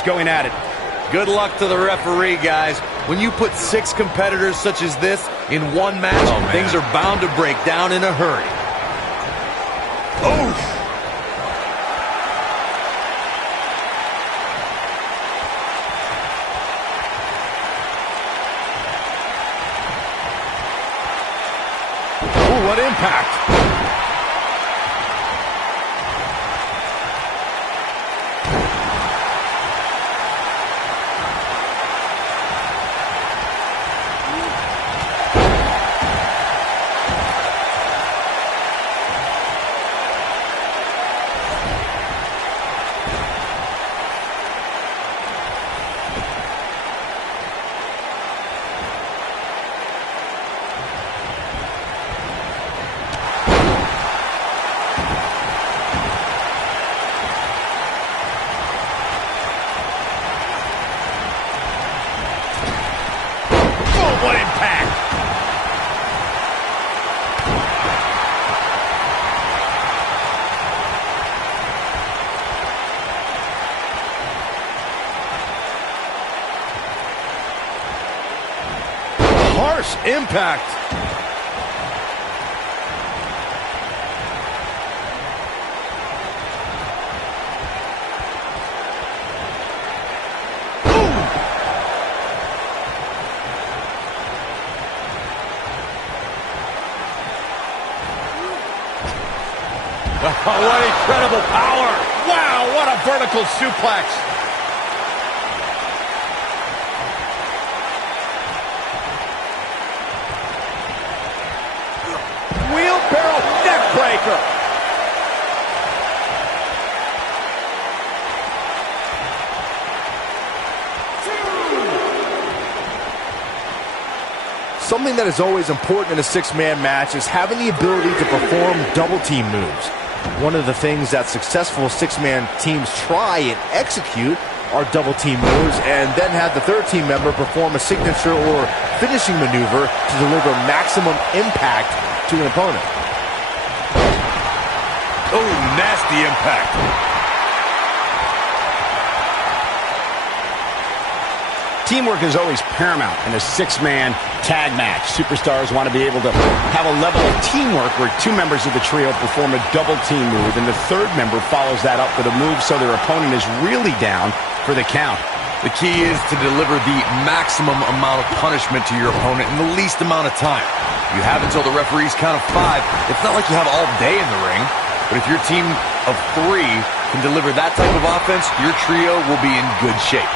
teams going at it. Good luck to the referee, guys. When you put 6 competitors such as this in one match, things are bound to break down in a hurry. Oh! What impact. What impact! Harsh impact! Oh, what incredible power! Wow, what a vertical suplex! Wheelbarrow neckbreaker! Something that is always important in a 6-man match is having the ability to perform double-team moves. One of the things that successful 6-man teams try and execute are double-team moves, and then have the third team member perform a signature or finishing maneuver to deliver maximum impact to an opponent. Oh, nasty impact. Teamwork is always paramount in a 6-man tag match. Superstars want to be able to have a level of teamwork where 2 members of the trio perform a double team move, and the third member follows that up with a move so their opponent is really down for the count. The key is to deliver the maximum amount of punishment to your opponent in the least amount of time. You have until the referee's count of 5. It's not like you have all day in the ring, but if your team of 3 can deliver that type of offense, your trio will be in good shape.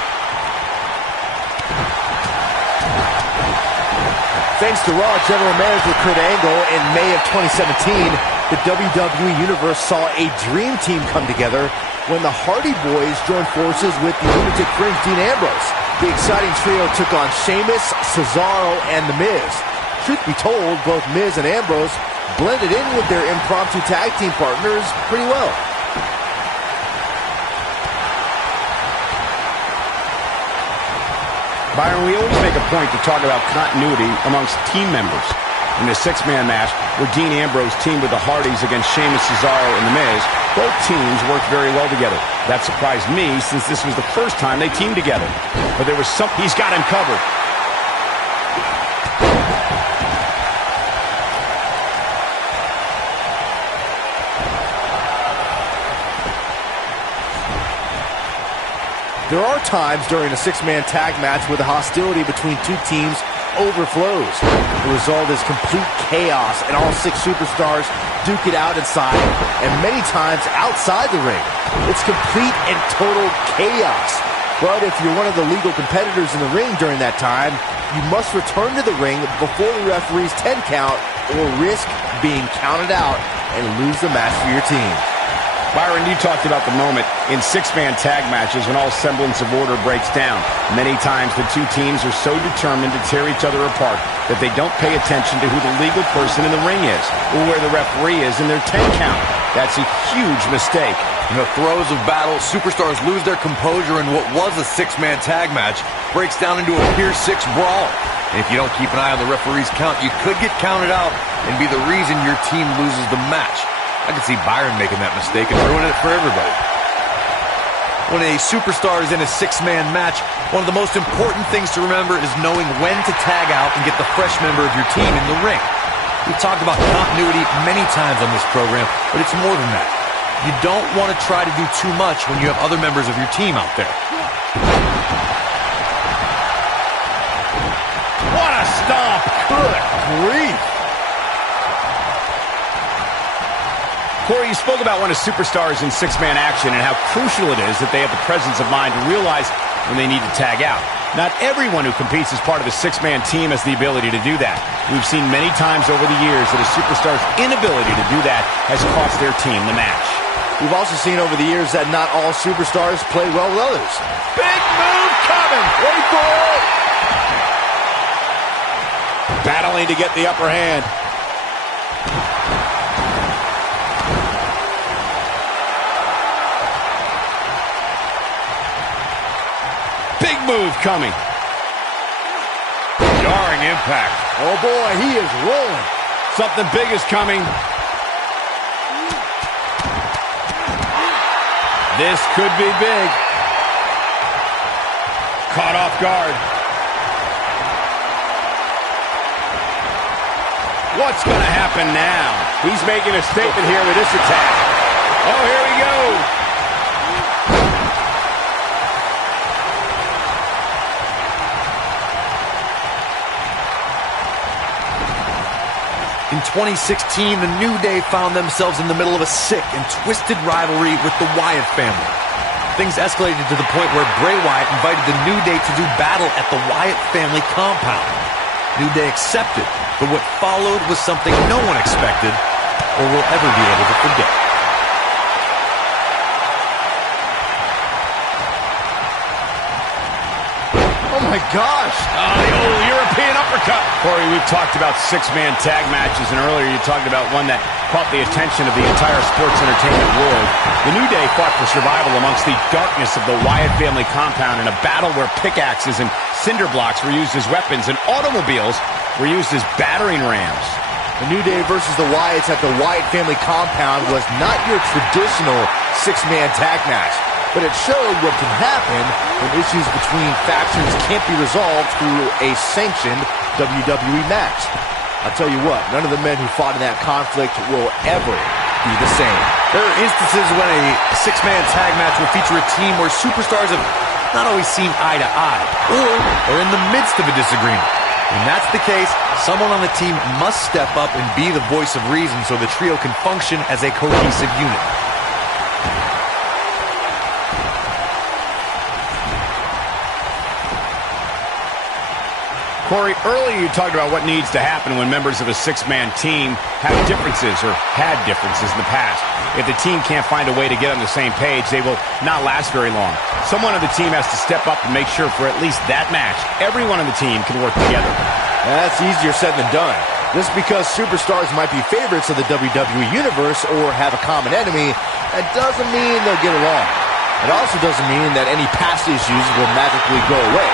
Thanks to Raw General Manager Kurt Angle, in May of 2017, the WWE Universe saw a dream team come together when the Hardy Boys joined forces with the Lunatic Fringe Dean Ambrose. The exciting trio took on Sheamus, Cesaro, and The Miz. Truth be told, both Miz and Ambrose blended in with their impromptu tag team partners pretty well. Byron, we always make a point to talk about continuity amongst team members. In the 6-man match, where Dean Ambrose teamed with the Hardys against Sheamus, Cesaro, and The Miz, both teams worked very well together. That surprised me, since this was the first time they teamed together. But there was something. He's got him covered. There are times during a 6-man tag match where the hostility between 2 teams overflows. The result is complete chaos, and all 6 superstars duke it out inside, and many times outside the ring. It's complete and total chaos. But if you're one of the legal competitors in the ring during that time, you must return to the ring before the referee's 10 count, or risk being counted out and lose the match for your team. Byron, you talked about the moment in 6-man tag matches when all semblance of order breaks down. Many times the 2 teams are so determined to tear each other apart that they don't pay attention to who the legal person in the ring is or where the referee is in their 10 count. That's a huge mistake. In the throes of battle, superstars lose their composure, and what was a 6-man tag match breaks down into a pure 6 brawl. And if you don't keep an eye on the referee's count, you could get counted out and be the reason your team loses the match. I can see Byron making that mistake and ruining it for everybody. when a superstar is in a six-man match, one of the most important things to remember is knowing when to tag out and get the fresh member of your team in the ring. We've talked about continuity many times on this program, but it's more than that. You don't want to try to do too much when you have other members of your team out there. What a stomp! Good grief! Corey, you spoke about when a superstar is in six-man action and how crucial it is that they have the presence of mind to realize when they need to tag out. Not everyone who competes as part of a six-man team has the ability to do that. We've seen many times over the years that a superstar's inability to do that has cost their team the match. We've also seen over the years that not all superstars play well with others. Big move coming! Wait for it! Battling to get the upper hand. Big move coming. Jarring impact. Oh boy, he is rolling. Something big is coming. This could be big. Caught off guard. What's going to happen now? He's making a statement here with this attack. Oh, here we go. In 2016, the New Day found themselves in the middle of a sick and twisted rivalry with the Wyatt family. Things escalated to the point where Bray Wyatt invited the New Day to do battle at the Wyatt family compound. New Day accepted, but what followed was something no one expected or will ever be able to forget. Oh my gosh! The old European uppercut. Corey, we've talked about six-man tag matches, and earlier you talked about one that caught the attention of the entire sports entertainment world. The New Day fought for survival amongst the darkness of the Wyatt family compound in a battle where pickaxes and cinder blocks were used as weapons and automobiles were used as battering rams. The New Day versus the Wyatts at the Wyatt family compound was not your traditional six-man tag match, but it showed what can happen when issues between factions can't be resolved through a sanctioned WWE match. I'll tell you what, none of the men who fought in that conflict will ever be the same. There are instances when a six-man tag match will feature a team where superstars have not always seen eye to eye, or are in the midst of a disagreement. When that's the case, someone on the team must step up and be the voice of reason so the trio can function as a cohesive unit. Corey, earlier you talked about what needs to happen when members of a six-man team have differences or had differences in the past. If the team can't find a way to get on the same page, they will not last very long. Someone on the team has to step up and make sure for at least that match, everyone on the team can work together. That's easier said than done. Just because superstars might be favorites of the WWE Universe or have a common enemy, that doesn't mean they'll get along. It also doesn't mean that any past issues will magically go away.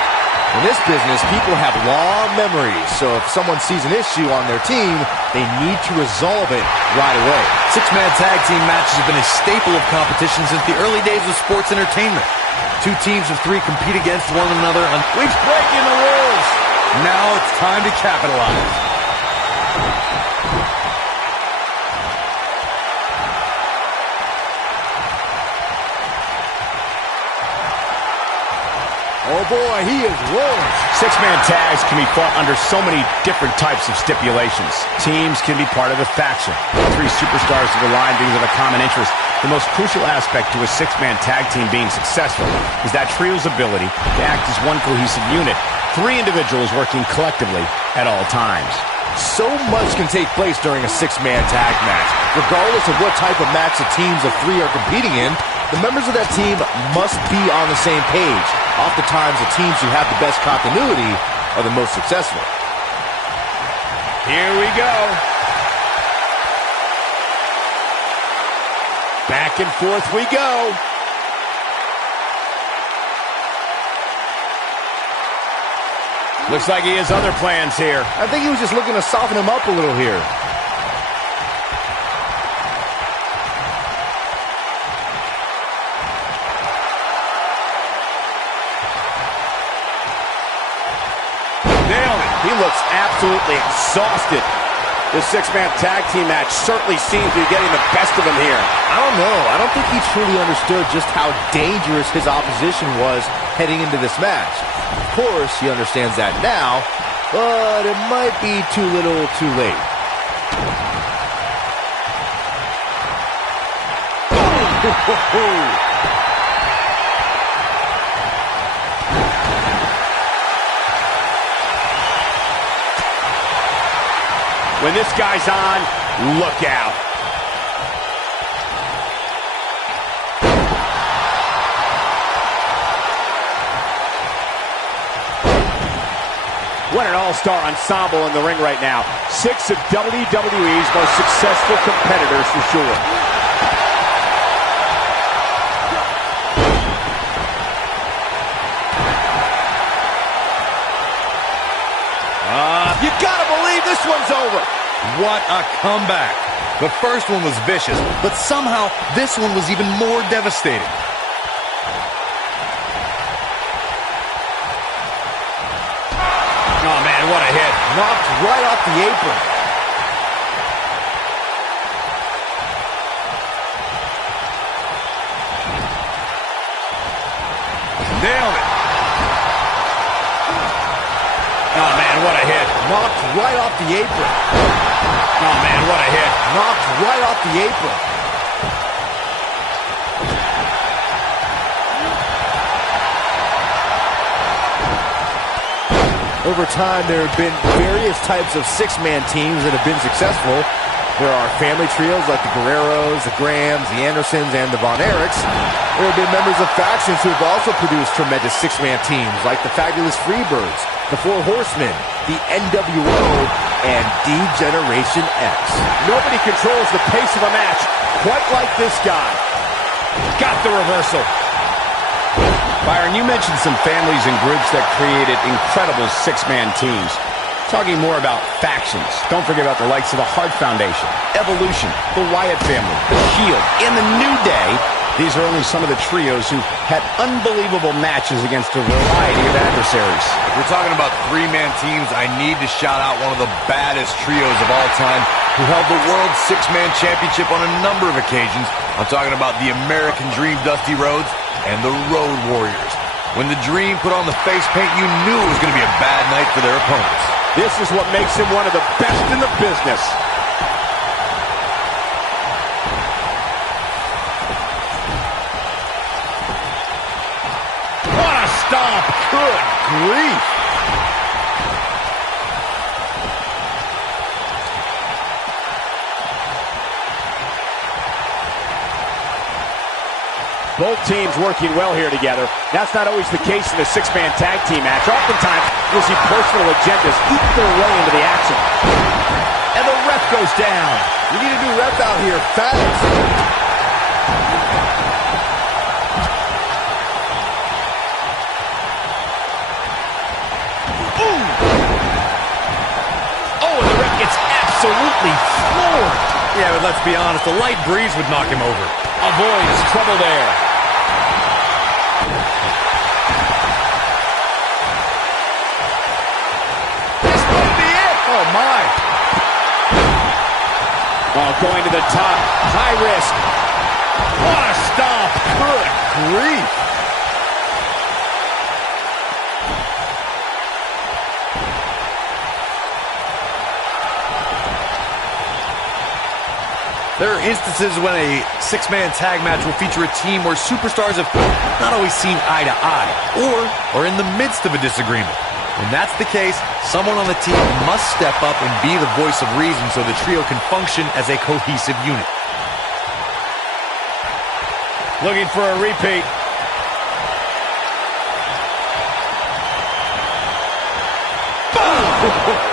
In this business, people have long memories, so if someone sees an issue on their team, they need to resolve it right away. Six-man tag team matches have been a staple of competition since the early days of sports entertainment. Two teams of three compete against one another. We're breaking the rules. Now it's time to capitalize. Oh boy, he is rolling. Six-man tags can be fought under so many different types of stipulations. Teams can be part of a faction. Three superstars that align because of a common interest. The most crucial aspect to a six-man tag team being successful is that trio's ability to act as one cohesive unit. Three individuals working collectively at all times. So much can take place during a six-man tag match. Regardless of what type of match the teams of three are competing in, the members of that team must be on the same page. Oftentimes, the teams who have the best continuity are the most successful. Here we go. Back and forth we go. Looks like he has other plans here. I think he was just looking to soften him up a little here. He looks absolutely exhausted. This six-man tag team match certainly seems to be getting the best of him here. I don't know. I don't think he truly understood just how dangerous his opposition was heading into this match. Of course, he understands that now, but it might be too little too late. When this guy's on, look out. What an all-star ensemble in the ring right now. 6 of WWE's most successful competitors for sure. You gotta believe this one's over. What a comeback. The first one was vicious, but somehow this one was even more devastating. Oh, man, what a hit. Knocked right off the apron. Nailed it. Oh, man, what a hit. Knocked right off the apron. Oh, man, what a hit. Knocked right off the apron. Over time, there have been various types of six-man teams that have been successful. There are family trios like the Guerreros, the Grahams, the Andersons, and the Von Erichs. There have been members of factions who have also produced tremendous six-man teams like the Fabulous Freebirds, the Four Horsemen, the NWO, and D-Generation X. Nobody controls the pace of a match quite like this guy. Got the reversal. Byron, you mentioned some families and groups that created incredible six-man teams. Talking more about factions, don't forget about the likes of the Hart Foundation, Evolution, the Wyatt family, the Shield, and the New Day. These are only some of the trios who had unbelievable matches against a variety of adversaries. If we're talking about three-man teams, I need to shout out one of the baddest trios of all time who held the World Six-Man Championship on a number of occasions. I'm talking about the American Dream Dusty Rhodes and the Road Warriors. When the Dream put on the face paint, you knew it was going to be a bad night for their opponents. This is what makes him one of the best in the business. What a stomp! Good grief! Both teams working well here together. That's not always the case in a six-man tag team match. Oftentimes, you'll see personal agendas eat their way into the action. And the ref goes down. We need a new ref out here fast. Ooh. Oh, and the ref gets absolutely floored. Yeah, but let's be honest, a light breeze would knock him over. Avoids trouble there. Oh, my. Oh, going to the top. High risk. What a stomp. Good grief. There are instances when a six-man tag match will feature a team where superstars have not always seen eye to eye or are in the midst of a disagreement. When that's the case, someone on the team must step up and be the voice of reason so the trio can function as a cohesive unit. Looking for a repeat.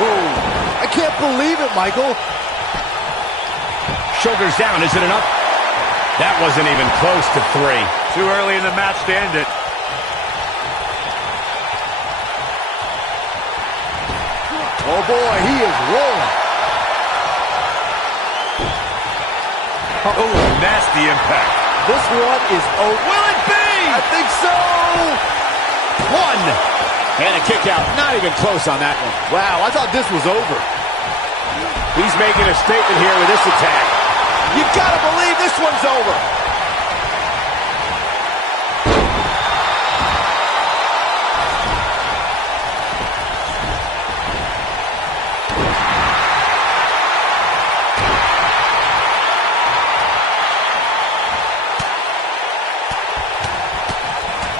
Boom! I can't believe it, Michael. Shoulders down, is it enough? That wasn't even close to 3. Too early in the match to end it. Oh boy, he is rolling. Oh, nasty impact. This one is over. Will it be? I think so. 1, And a kick out. Not even close on that one. Wow, I thought this was over. He's making a statement here with this attack. You gotta believe this one's over.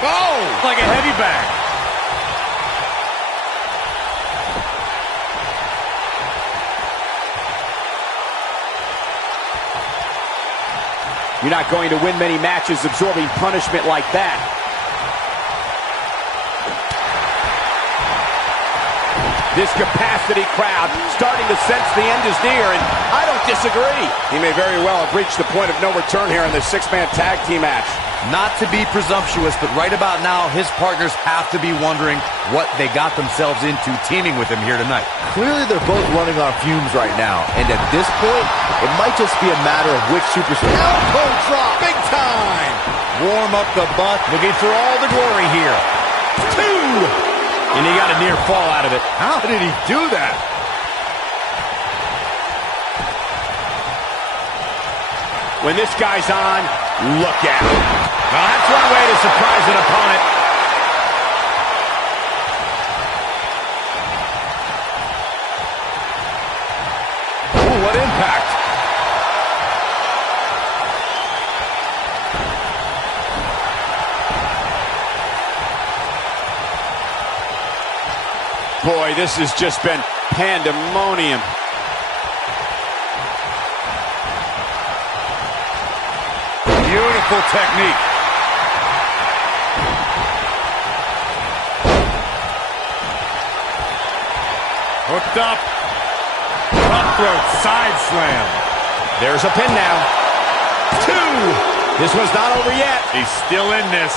Oh! Like a heavy bag. You're not going to win many matches absorbing punishment like that. This capacity crowd starting to sense the end is near, and I don't disagree. He may very well have reached the point of no return here in this six-man tag team match. Not to be presumptuous, but right about now, his partners have to be wondering what they got themselves into teaming with him here tonight. Clearly, they're both running on fumes right now, and at this point, it might just be a matter of which superstar. Elbow drop, big time. Warm up the butt, Looking for all the glory here. 2. And he got a near fall out of it. How did he do that? When this guy's on, look out. Now that's one way to surprise an opponent. Oh, what impact. Boy, this has just been pandemonium. Beautiful technique. Hooked up. Cutthroat side slam. There's a pin now. 2. This one's not over yet. He's still in this.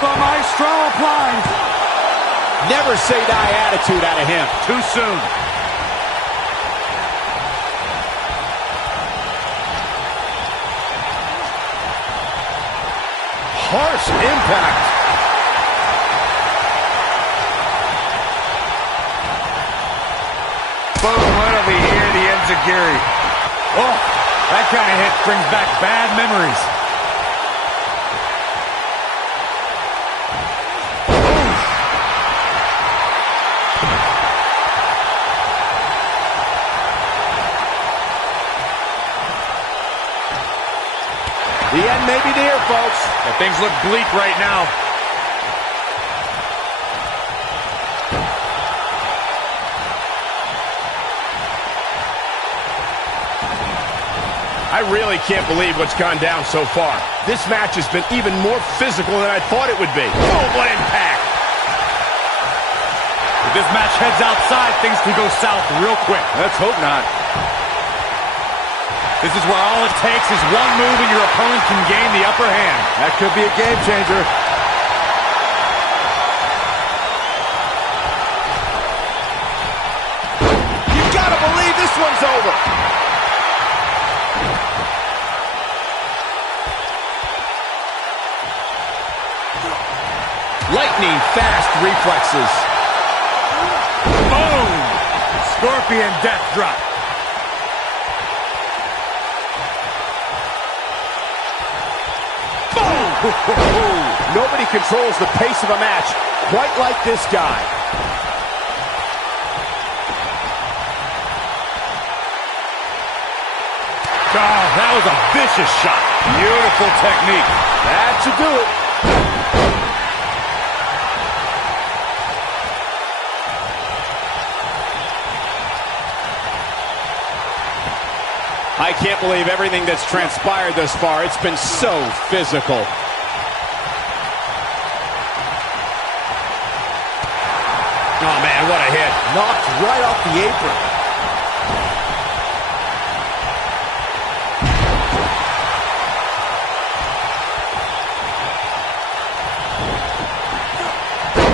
The maestro applies. Never say die attitude out of him. Too soon. Harsh impact. Boom, right over here, the enziguri. Oh, that kind of hit brings back bad memories. The end may be near, folks. But things look bleak right now. I really can't believe what's gone down so far. This match has been even more physical than I thought it would be. Oh, what impact! If this match heads outside, things can go south real quick. Let's hope not. This is where all it takes is one move and your opponent can gain the upper hand. That could be a game changer. You gotta believe this one's over. Lightning fast reflexes. Boom! Scorpion death drop. Nobody controls the pace of a match quite like this guy. Oh, that was a vicious shot. Beautiful technique. That should do it. I can't believe everything that's transpired thus far. It's been so physical. Oh, man, what a hit. Knocked right off the apron.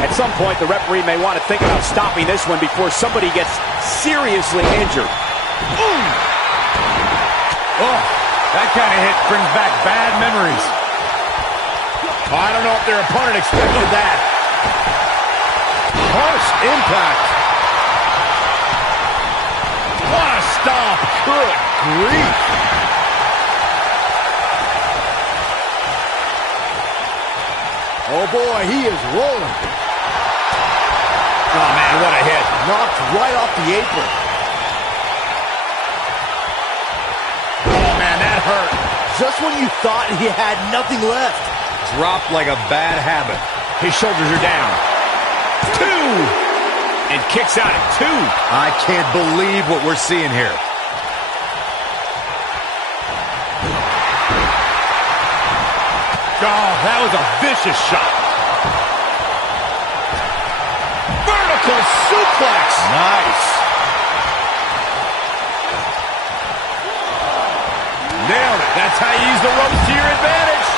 At some point, the referee may want to think about stopping this one before somebody gets seriously injured. Ooh! Oh, that kind of hit brings back bad memories. I don't know if their opponent expected that. Harsh impact. What a stomp. Good grief. Oh boy, he is rolling. Oh man, what a hit. Knocked right off the apron. Oh man, that hurt. Just when you thought he had nothing left. Dropped like a bad habit. His shoulders are down. 2. And kicks out at 2. I can't believe what we're seeing here. Oh, that was a vicious shot. Vertical suplex. Nice. Nailed it. That's how you use the ropes to your advantage.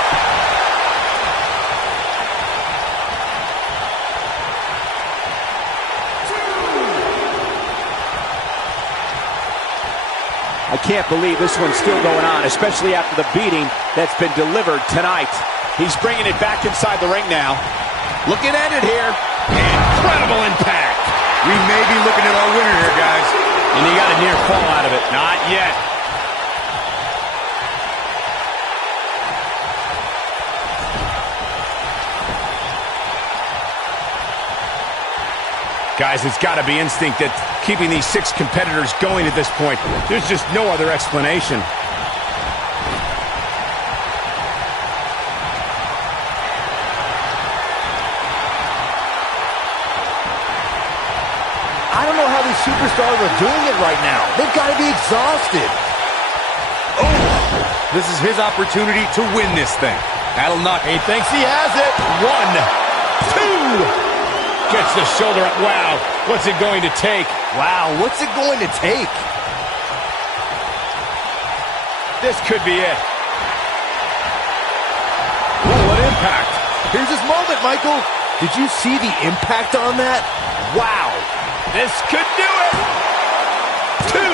I can't believe this one's still going on, especially after the beating that's been delivered tonight. He's bringing it back inside the ring now. Looking at it here. Incredible impact. We may be looking at our winner here, guys. And he got a near fall out of it. Not yet. Guys, it's got to be instinct that keeping these 6 competitors going at this point. There's just no other explanation. I don't know how these superstars are doing it right now. They've got to be exhausted. Oh, this is his opportunity to win this thing. That'll knock. He thinks he has it. 1, 2. Gets the shoulder up. Wow. What's it going to take? Wow, what's it going to take? This could be it. Oh, what impact. Here's his moment, Michael. Did you see the impact on that? Wow. This could do it. 2, 3.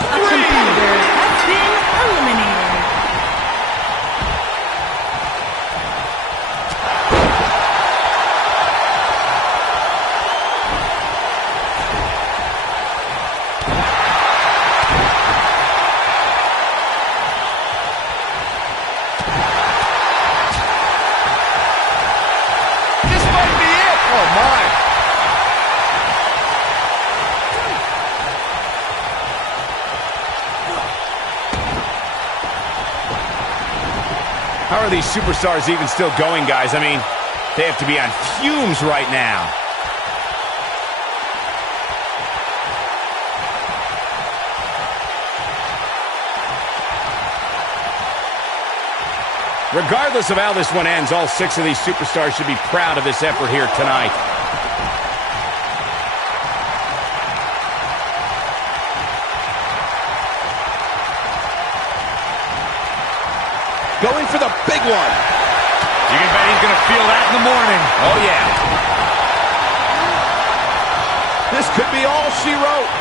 A competitor has been eliminated. How are these superstars even still going, guys? I mean, they have to be on fumes right now. Regardless of how this one ends, all 6 of these superstars should be proud of this effort here tonight. Going for the big one. You can bet he's going to feel that in the morning. Oh, yeah. This could be all she wrote.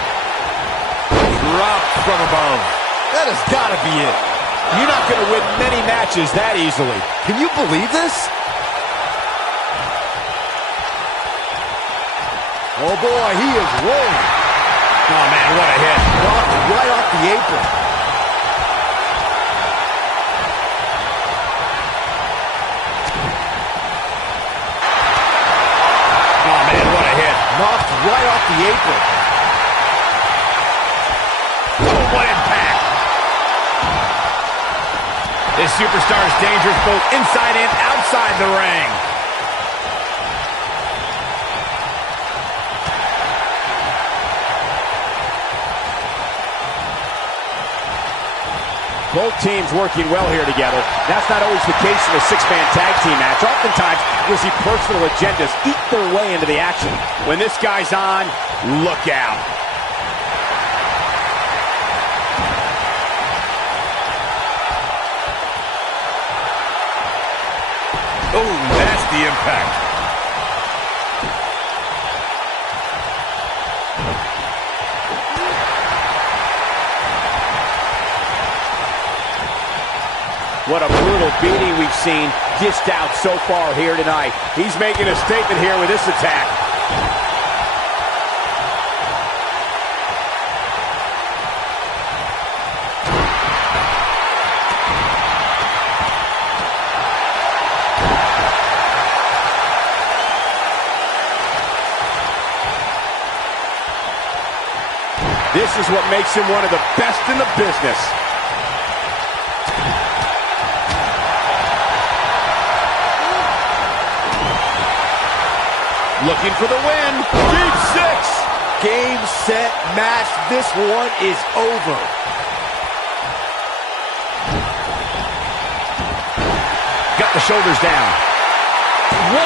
Dropped from above. That has got to be it. You're not going to win many matches that easily. Can you believe this? Oh boy, he is rolling. Oh, man, what a hit. Knocked right off the apron. Oh, man, what a hit. Knocked right off the apron. Oh, what impact. This superstar is dangerous both inside and outside the ring. Both teams working well here together. That's not always the case in a 6-man tag team match. Oftentimes, you'll see personal agendas eat their way into the action. When this guy's on, look out. Oh, nasty impact. What a brutal beating we've seen dished out so far here tonight. He's making a statement here with this attack. This is what makes him one of the best in the business. Looking for the win. Game 6. Game, set, match. This one is over. Got the shoulders down. 1.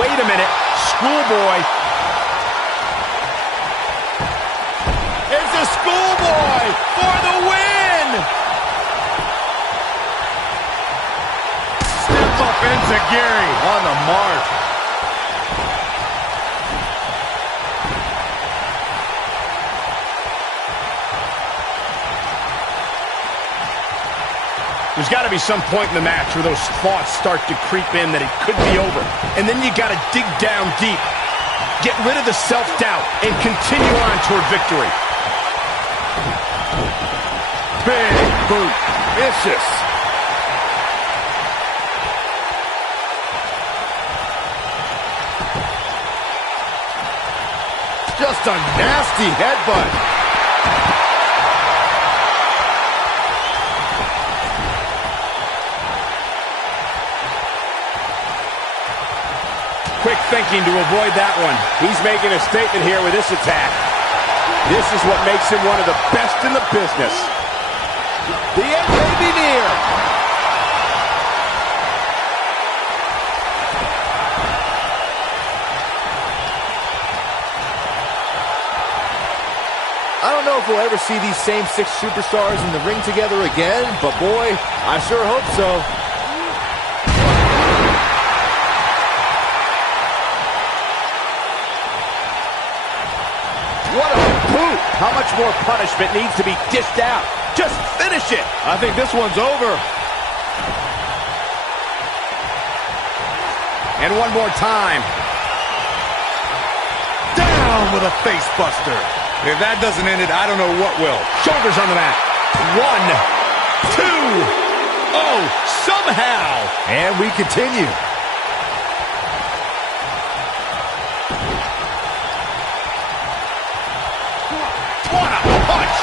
Wait a minute. Schoolboy. It's a schoolboy for the win. Step up into Gary on the mark. There's got to be some point in the match where those thoughts start to creep in that it could be over. And then you got to dig down deep. Get rid of the self-doubt and continue on toward victory. Big boot. Vicious. Just a nasty headbutt. Quick thinking to avoid that one. He's making a statement here with this attack. This is what makes him one of the best in the business. The end may be near. I don't know if we'll ever see these same 6 superstars in the ring together again, but boy, I sure hope so. What a boot! How much more punishment needs to be dished out? Just finish it! I think this one's over. And one more time. Down with a face buster. If that doesn't end it, I don't know what will. Shoulders on the mat. 1, 2. Oh, somehow. And we continue. What a punch!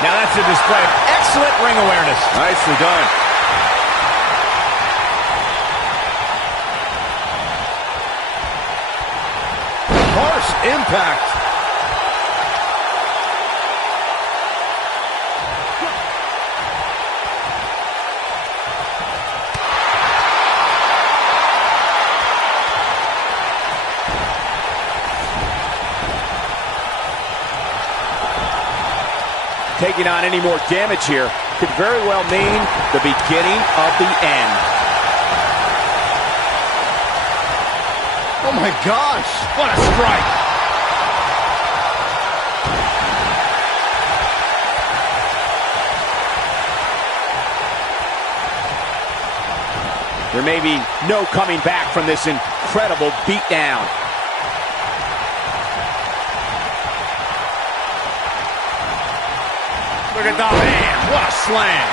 Now that's a display of excellent ring awareness. Nicely done. Harsh impact. Taking on any more damage here could very well mean the beginning of the end. Oh my gosh, What a strike. There may be no coming back from this incredible beatdown. Look at the man. What a slam.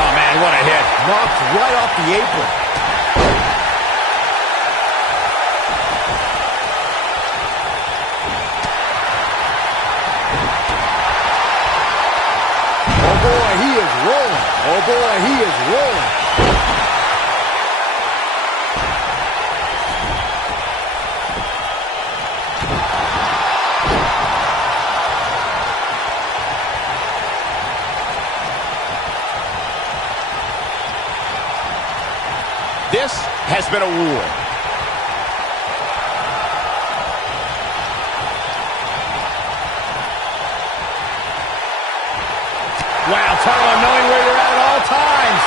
Oh, man, what a hit. knocked right off the apron. Oh boy, he is rolling. Oh boy, he is rolling. This has been a war. talk about knowing where you're at all times.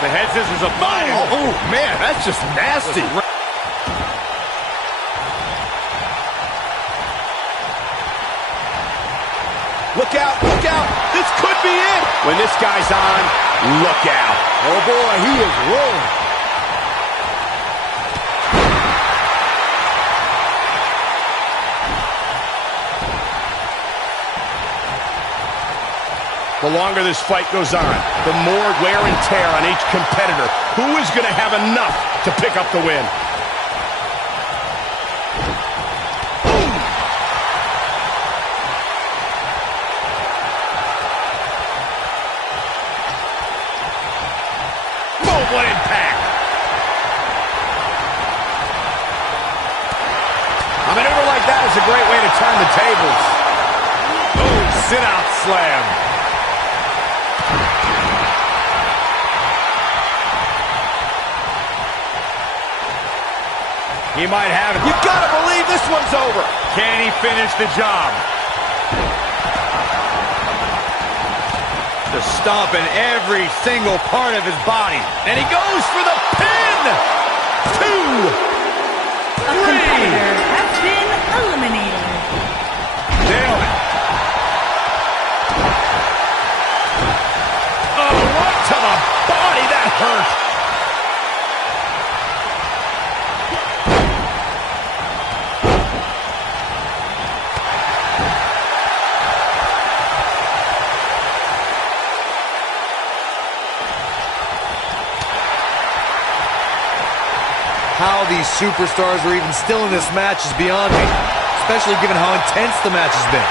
The head scissors of mine. Oh, man, that's just nasty. Look out, look out. This could be it. When this guy's on, look out. Oh, boy, he is rolling. The longer this fight goes on, the more wear and tear on each competitor. Who is going to have enough to pick up the win? Oh, what impact! A maneuver like that is a great way to turn the tables. Oh, sit-out slam. He might have it. You gotta believe this one's over. Can he finish the job? Just stomping every single part of his body. And he goes for the pin! 2, 3. A competitor has been eliminated. Nailed it. Oh, right to the body. That hurt. How these superstars are even still in this match is beyond me, especially given how intense the match has been.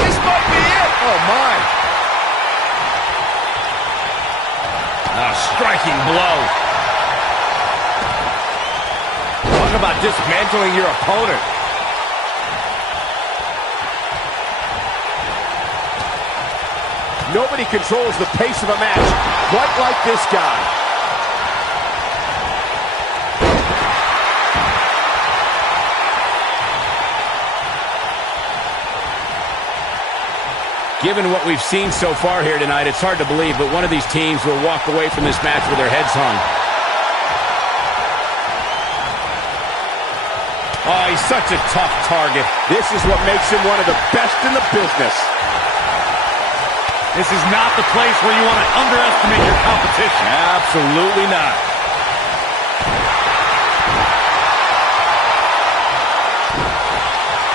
This might be it. Oh, my. A striking blow. Talk about dismantling your opponent. Nobody controls the pace of a match quite like this guy. Given what we've seen so far here tonight, it's hard to believe, but one of these teams will walk away from this match with their heads hung. Oh, he's such a tough target. This is what makes him one of the best in the business. This is not the place where you want to underestimate your competition. Absolutely not.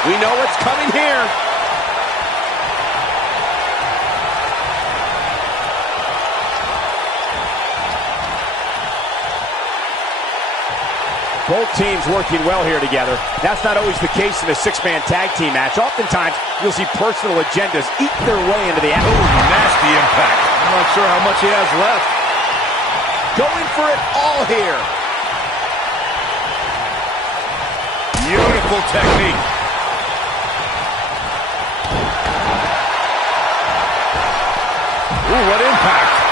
We know what's coming here. Both teams working well here together. That's not always the case in a six-man tag team match. Oftentimes, you'll see personal agendas eat their way into the action. Nasty impact. I'm not sure how much he has left. Going for it all here. Beautiful technique. Ooh, what impact.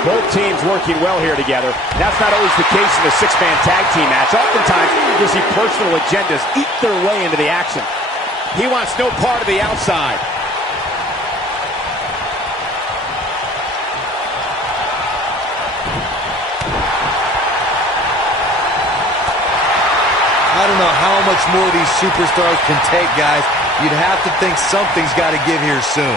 Both teams working well here together. That's not always the case in a six-man tag team match. Oftentimes, you'll see personal agendas eat their way into the action. He wants no part of the outside. I don't know how much more these superstars can take, guys. You'd have to think something's got to give here soon.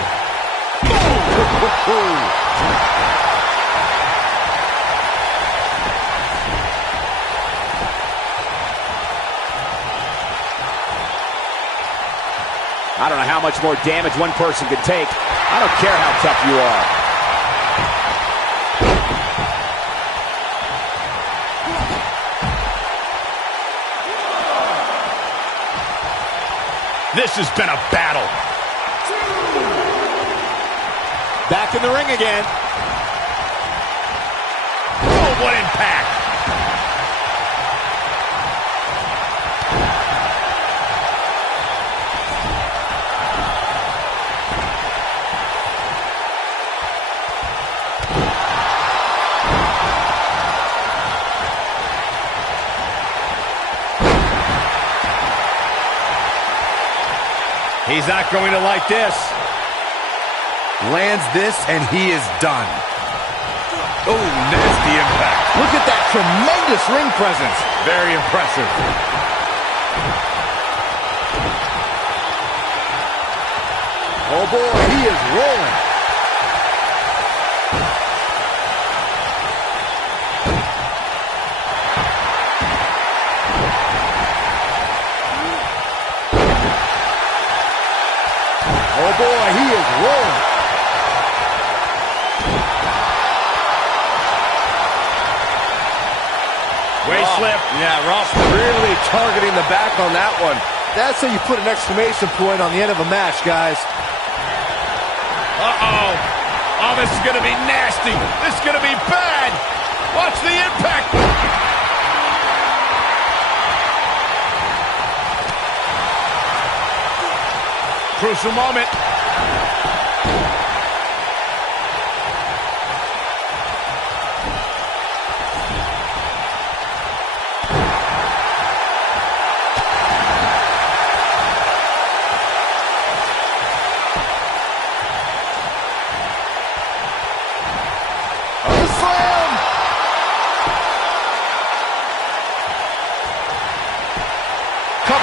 I don't know how much more damage one person could take. I don't care how tough you are. This has been a battle. Back in the ring again. Oh, what impact. He's not going to like this. Lands this, and he is done. Oh, nasty impact. Look at that tremendous ring presence. Very impressive. Oh, boy, he is rolling. Oh, boy, he is rolling. Waist slip. Yeah, Ross really targeting the back on that one. That's how you put an exclamation point on the end of a match, guys. Uh-oh. Oh, this is going to be nasty. This is going to be bad. Watch the impact. Crucial moment.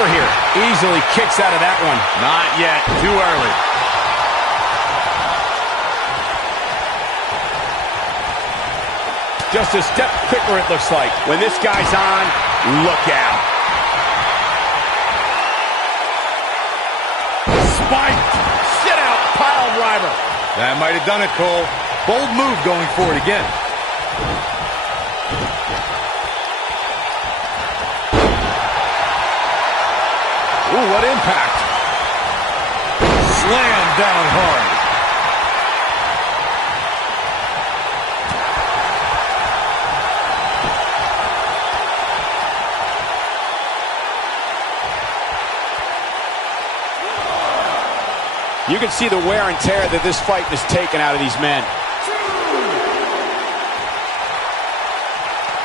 Here. Easily kicks out of that one. Not yet. Too early. Just a step quicker, it looks like. When this guy's on, look out. Spike. Sit out, pile driver. That might have done it, Cole. Bold move going forward again. Ooh, what impact. Slam down hard. You can see the wear and tear that this fight has taken out of these men.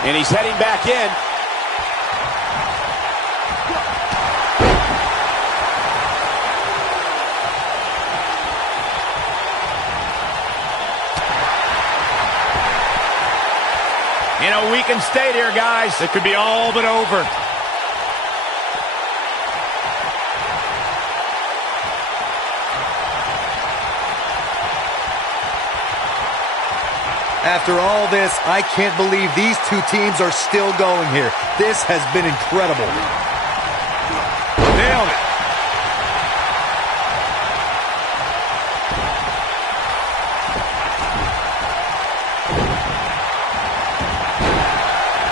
And he's heading back in. In a weakened state here, guys. It could be all but over. After all this, I can't believe these two teams are still going here. This has been incredible. Nailed it.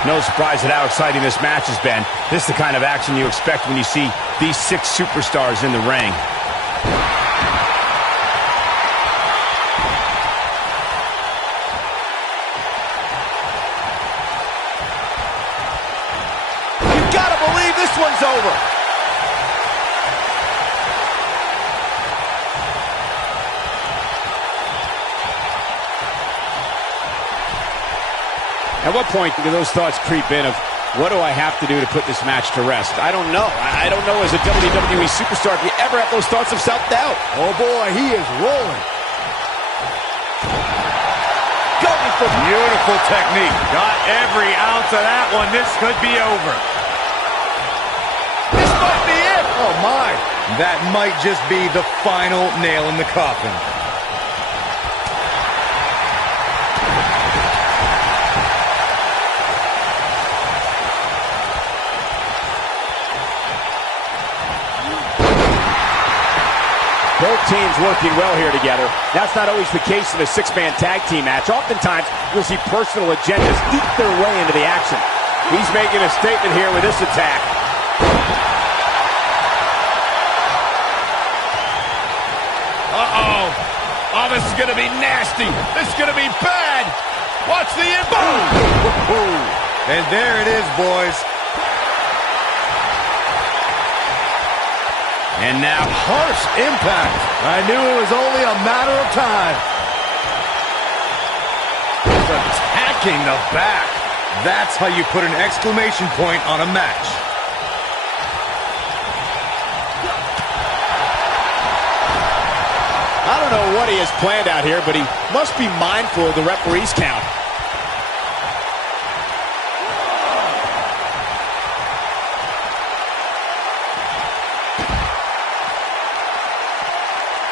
No surprise at how exciting this match has been. This is the kind of action you expect when you see these 6 superstars in the ring. You've got to believe this one's over. At what point do those thoughts creep in of, what do I have to do to put this match to rest? I don't know. I don't know as a WWE superstar if you ever have those thoughts of self-doubt. Oh, boy, he is rolling. Going for Beautiful technique. Got every ounce of that one. This could be over. this might be it. Oh, my. That might just be the final nail in the coffin. teams working well here together. That's not always the case in a six-man tag team match. Oftentimes, you'll see personal agendas eat their way into the action. He's making a statement here with this attack. Uh-oh. Oh, this is going to be nasty. This is going to be bad. Watch the boom! And there it is, boys. And now Harsh impact. I knew it was only a matter of time. He's attacking the back. That's how you put an exclamation point on a match. I don't know what he has planned out here, but he must be mindful of the referee's count.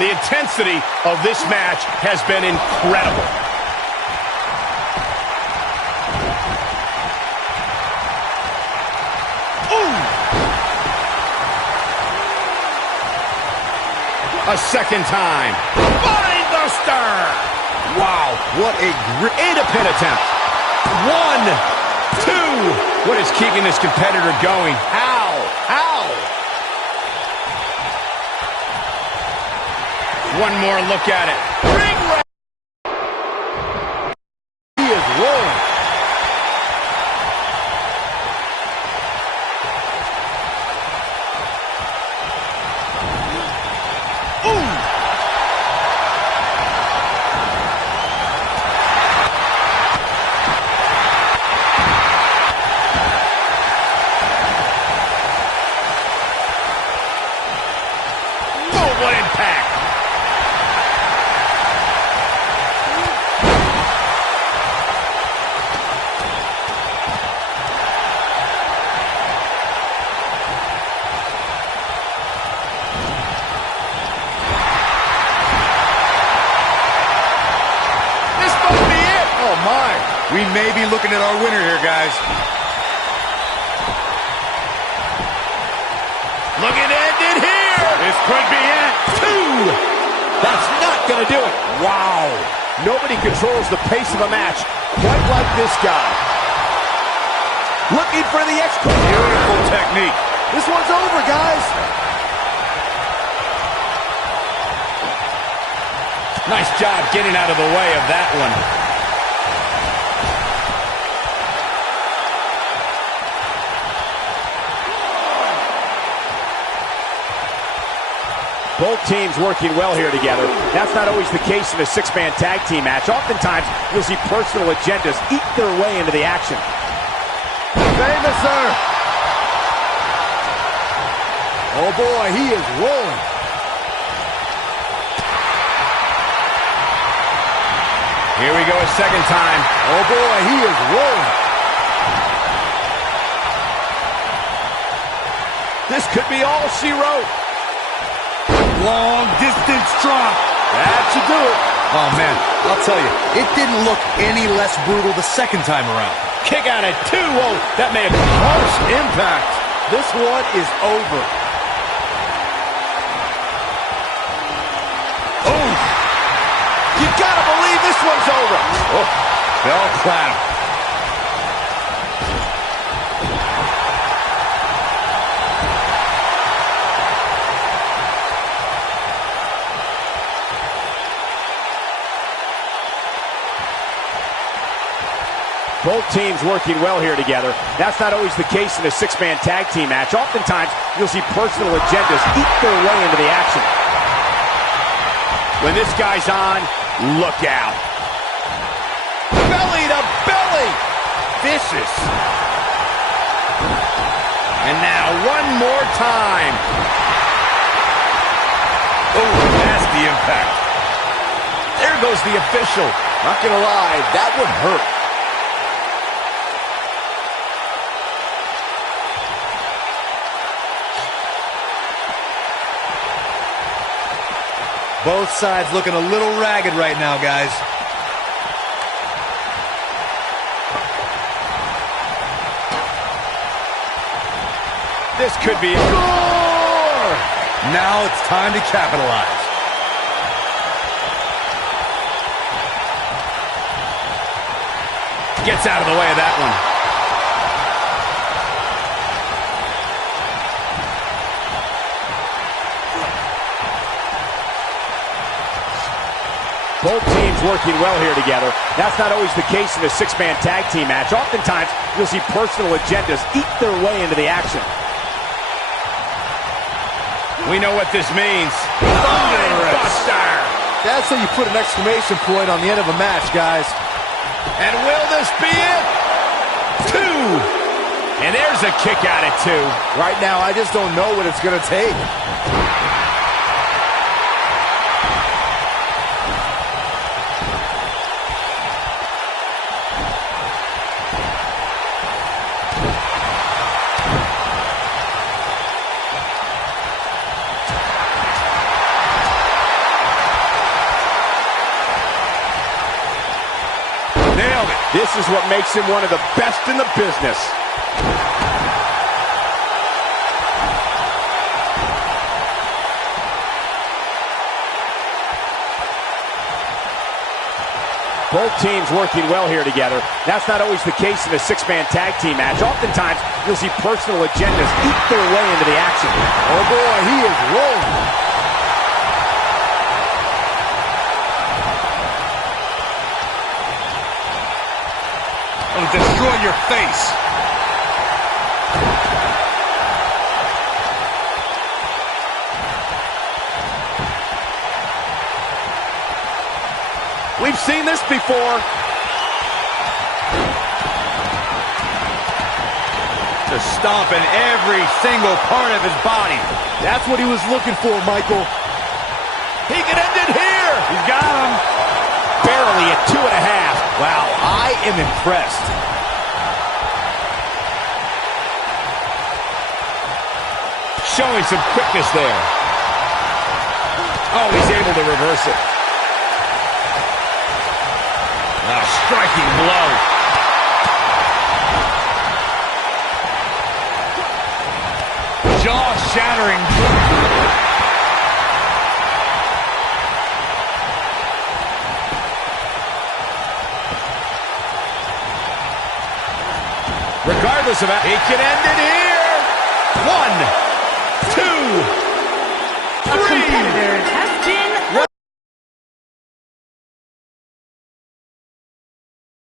the intensity of this match has been incredible. A second time. Find the stir. Wow, what a great pin attempt. 1, 2. What is keeping this competitor going? How? One more look at it. Ring rap. He is rolling. What impact! This must be it! Oh my! We may be looking at our winner here, guys. Look at it here! This could be it! 2! That's not going to do it. Wow. Nobody controls the pace of a match quite like this guy. Looking for the extra. Beautiful technique. This one's over, guys. Nice job getting out of the way of that one. Both teams working well here together. That's not always the case in a six-man tag team match. Oftentimes, you'll see personal agendas eat their way into the action. Famous, sir. Oh, boy, he is rolling. Here we go a second time. Oh, boy, he is rolling. This could be all she wrote. Long distance drop. That should do it. Oh, man, I'll tell you, it didn't look any less brutal the second time around. Kick out at 2. Oh, that may have been Harsh impact. This one is over. Oh, you gotta believe this one's over. Oh, bell clap. Both teams working well here together. That's not always the case in a six-man tag team match. Oftentimes, you'll see personal agendas eat their way into the action. When this guy's on, look out. Belly to belly. Vicious. And now one more time. Oh, nasty impact. There goes the official. Not gonna lie, that would hurt. Both sides looking a little ragged right now, guys. This could be it. Score! Now it's time to capitalize. Gets out of the way of that one. Both teams working well here together. That's not always the case in a six-man tag team match. Oftentimes, you'll see personal agendas eat their way into the action. We know what this means. Buster! That's how you put an exclamation point on the end of a match, guys. And will this be it? 2. And there's a kick out at 2. Right now, I just don't know what it's going to take. Nailed it. This is what makes him one of the best in the business. Both teams working well here together. That's not always the case in a six-man tag team match. Oftentimes, you'll see personal agendas eat their way into the action. Oh boy, he is rolling. It'll destroy your face. We've seen this before. Just stomping every single part of his body. That's what he was looking for, Michael. He can end it here. He's got him. Barely at 2.5. Wow, I am impressed. Showing some quickness there. Oh, he's able to reverse it. A striking blow. Jaw-shattering. Regardless of how he can end it here. 1, 2.